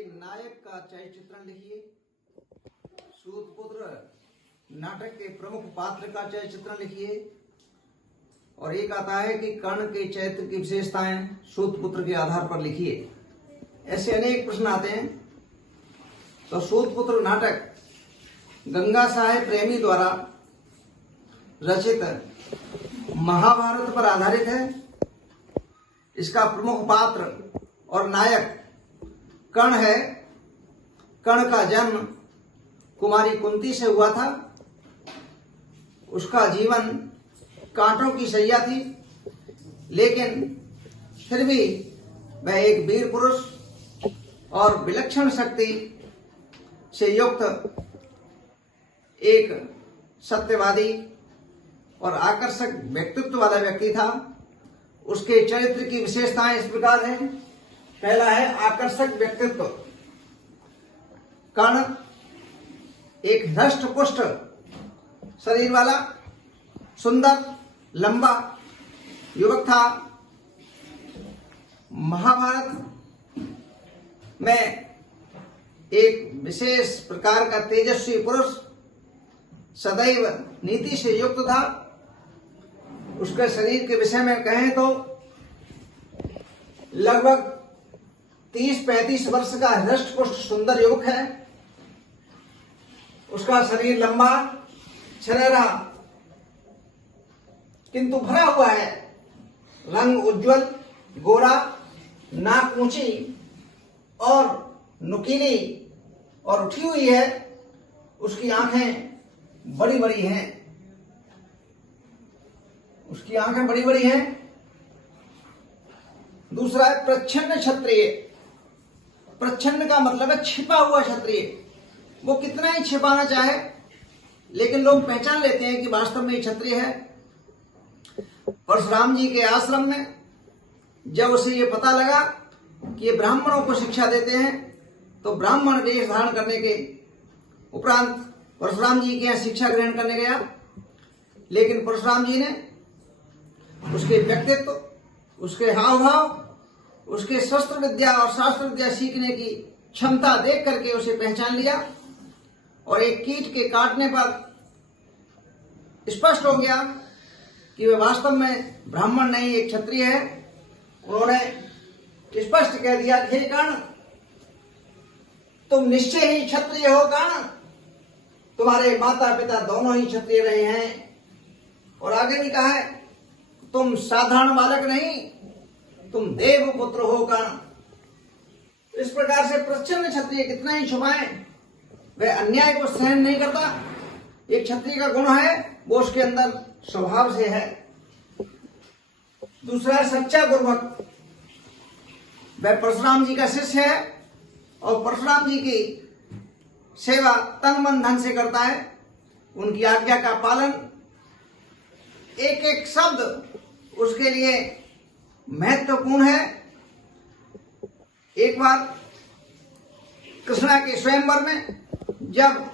के नायक का चरित्र चित्रण लिखिए। सूतपुत्र नाटक के प्रमुख पात्र का चरित्र चित्रण लिखिए। और एक आता है कि कर्ण के चरित्र की विशेषताएं सूतपुत्र के आधार पर लिखिए। ऐसे अनेक प्रश्न आते हैं। तो सूतपुत्र नाटक गंगा साहेब प्रेमी द्वारा रचित महाभारत पर आधारित है। इसका प्रमुख पात्र और नायक कर्ण है। कर्ण का जन्म कुमारी कुंती से हुआ था। उसका जीवन कांटों की सैया थी, लेकिन फिर भी वह एक वीर पुरुष और विलक्षण शक्ति से युक्त एक सत्यवादी और आकर्षक व्यक्तित्व वाला व्यक्ति था। उसके चरित्र की विशेषताएं इस प्रकार हैं। पहला है आकर्षक व्यक्तित्व। कर्ण एक हृष्ट पुष्ट शरीर वाला सुंदर लंबा युवक था। महाभारत में एक विशेष प्रकार का तेजस्वी पुरुष सदैव नीति से युक्त था। उसके शरीर के विषय में कहें तो लगभग 30-35 वर्ष का हृष्ट पुष्ट सुंदर युवक है। उसका शरीर लंबा छनेरा किंतु भरा हुआ है। रंग उज्जवल, गोरा, नाक ऊंची और नुकीली और उठी हुई है। उसकी आंखें बड़ी बड़ी हैं। उसकी आंखें बड़ी बड़ी हैं। दूसरा है प्रच्छन्न क्षत्रिय। प्रच्छन्न का मतलब है छिपा हुआ क्षत्रिय। वो कितना ही छिपाना चाहे, लेकिन लोग पहचान लेते हैं कि वास्तव में ये क्षत्रिय है। परशुराम जी के आश्रम में जब उसे ये पता लगा कि ये ब्राह्मणों को शिक्षा देते हैं, तो ब्राह्मण वेश धारण करने के उपरांत परशुराम जी के यहाँ शिक्षा ग्रहण करने गया। लेकिन परशुराम जी ने उसके व्यक्तित्व, उसके हाव भाव, उसके शस्त्र विद्या और शास्त्र विद्या सीखने की क्षमता देख करके उसे पहचान लिया और एक कीट के काटने पर स्पष्ट हो गया कि वह वास्तव में ब्राह्मण नहीं, एक क्षत्रिय है। उन्होंने स्पष्ट कह दिया, हे कर्ण, तुम निश्चय ही क्षत्रिय हो। कर्ण, तुम्हारे माता पिता दोनों ही क्षत्रिय रहे हैं। और आगे भी कहा है, तुम साधारण बालक नहीं, तुम देव पुत्र हो। कर्ण इस प्रकार से प्रच्छन्न क्षत्रिय कितना ही छुपाए, वह अन्याय को सहन नहीं करता। एक क्षत्रिय का गुण है, वो उसके अंदर स्वभाव से है। दूसरा है सच्चा गुरुभक्त। वह परशुराम जी का शिष्य है और परशुराम जी की सेवा तन मन धन से करता है। उनकी आज्ञा का पालन, एक एक शब्द उसके लिए महत्वपूर्ण है। एक बार कृष्णा के स्वयंवर में जब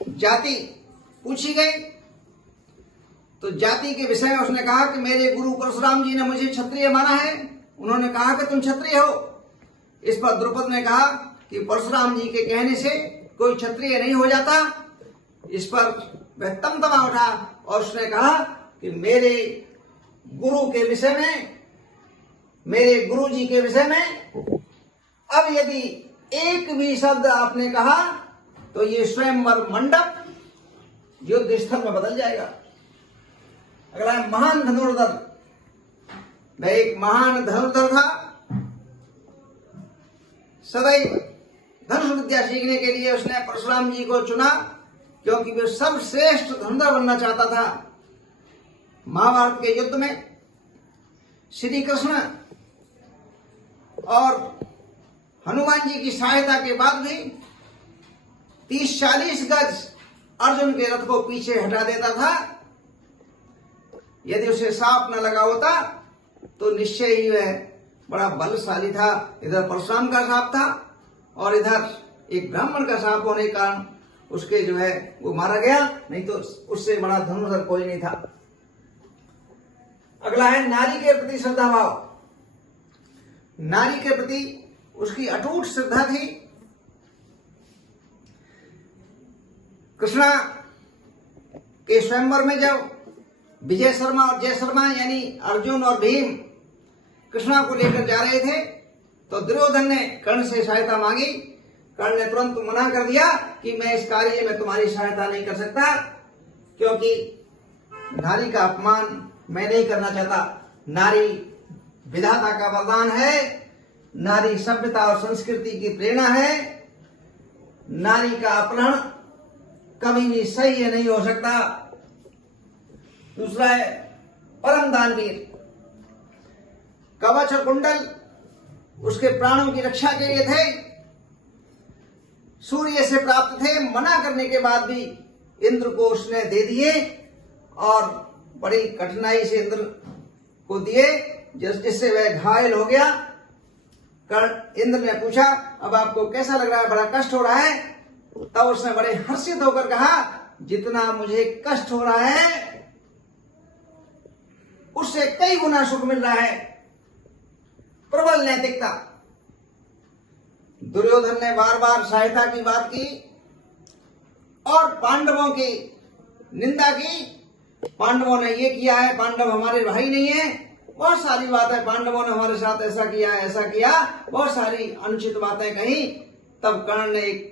जाति पूछी गई, तो जाति के विषय में उसने कहा कि मेरे गुरु परशुराम जी ने मुझे क्षत्रिय माना है। उन्होंने कहा कि तुम क्षत्रिय हो। इस पर द्रुपद ने कहा कि परशुराम जी के कहने से कोई क्षत्रिय नहीं हो जाता। इस पर वह तमतमा उठा और उसने कहा कि मेरे गुरु के विषय में, मेरे गुरु जी के विषय में अब यदि एक भी शब्द आपने कहा तो ये स्वयंवर मंडप युद्ध स्थल में बदल जाएगा। अगला है महान धनुर्धर। वह एक महान धनुर्धर था। सदैव धनुष विद्या सीखने के लिए उसने परशुराम जी को चुना, क्योंकि वह सर्वश्रेष्ठ धनुर्धर बनना चाहता था। महाभारत के युद्ध में श्री कृष्ण और हनुमान जी की सहायता के बाद भी 30-40 गज अर्जुन के रथ को पीछे हटा देता था। यदि उसे सांप न लगा होता तो निश्चय ही वह बड़ा बलशाली था। इधर परशुराम का सांप था और इधर एक ब्राह्मण का सांप होने के कारण उसके जो है वो मारा गया, नहीं तो उससे बड़ा धनुर्धर कोई नहीं था। अगला है नारी के प्रति श्रद्धा भाव। नारी के प्रति उसकी अटूट श्रद्धा थी कृष्णा के स्वयंवर में जब विजय शर्मा और जय शर्मा यानी अर्जुन और भीम कृष्णा को लेकर जा रहे थे तो दुर्योधन ने कर्ण से सहायता मांगी। कर्ण ने तुरंत मना कर दिया कि मैं इस कार्य में तुम्हारी सहायता नहीं कर सकता, क्योंकि नारी का अपमान मैं नहीं करना चाहता। नारी विधाता का वरदान है, नारी सभ्यता और संस्कृति की प्रेरणा है। नारी का अपहरण कभी भी सही नहीं हो सकता। दूसरा है परम दानवीर। कवच और कुंडल उसके प्राणों की रक्षा के लिए थे, सूर्य से प्राप्त थे। मना करने के बाद भी इंद्र को उसने दे दिए और बड़ी कठिनाई से इंद्र को दिए, जिससे वह घायल हो गया। इंद्र ने पूछा, अब आपको कैसा लग रहा है, बड़ा कष्ट हो रहा है? तब उसने बड़े हर्षित होकर कहा, जितना मुझे कष्ट हो रहा है उससे कई गुना सुख मिल रहा है। प्रबल नैतिकता। दुर्योधन ने बार बार सहायता की बात की और पांडवों की निंदा की। पांडवों ने ये किया है, पांडव हमारे भाई नहीं है, बहुत सारी बातें, पांडवों ने हमारे साथ ऐसा किया, बहुत सारी अनुचित बातें कही। तब कर्ण ने एक